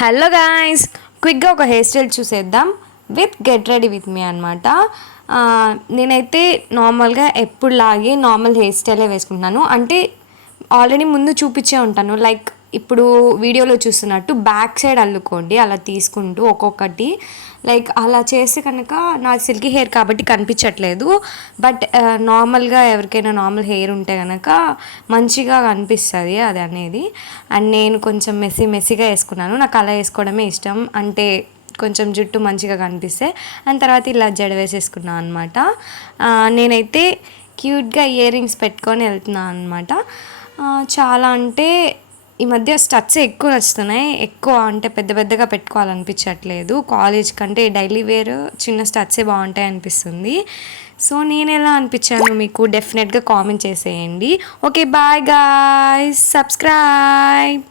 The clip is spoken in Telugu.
హలో గాయ్స్, క్విక్గా ఒక హెయిర్ స్టైల్ చూసేద్దాం with get ready with me అనమాట. నేనైతే నార్మల్గా ఎప్పుడులాగే నార్మల్ హెయిర్ స్టైలే వేసుకుంటున్నాను. అంటే ఆల్రెడీ ముందు చూపించే ఉంటాను, లైక్ ఇప్పుడు వీడియోలో చూస్తున్నట్టు బ్యాక్ సైడ్ అల్లుకోండి అలా తీసుకుంటూ ఒక్కొక్కటి. లైక్ అలా చేస్తే కనుక నా సిల్కీ హెయిర్ కాబట్టి కనిపించట్లేదు, బట్ నార్మల్గా ఎవరికైనా నార్మల్ హెయిర్ ఉంటే కనుక మంచిగా కనిపిస్తుంది అది అనేది. అండ్ నేను కొంచెం మెస్సీగా వేసుకున్నాను, నాకు అలా వేసుకోవడమే ఇష్టం, అంటే కొంచెం జుట్టు మంచిగా కనిపిస్తే. అండ్ తర్వాత ఇలా జడ వేసేసుకున్నాను అనమాట. నేనైతే క్యూట్గా ఇయర్ రింగ్స్ పెట్టుకొని వెళ్తున్నాను అనమాట. చాలా అంటే ఈ మధ్య స్టడ్స్ ఎక్కువ నచ్చుతున్నాయి, ఎక్కువ అంటే పెద్ద పెద్దగా పెట్టుకోవాలనిపించట్లేదు. కాలేజ్ కంటే డైలీ వేర్ చిన్న స్టడ్సే బాగుంటాయి అనిపిస్తుంది. సో నేను ఎలా అనిపించాను మీకు డెఫినెట్గా కామెంట్ చేసేయండి. Okay, bye guys, subscribe.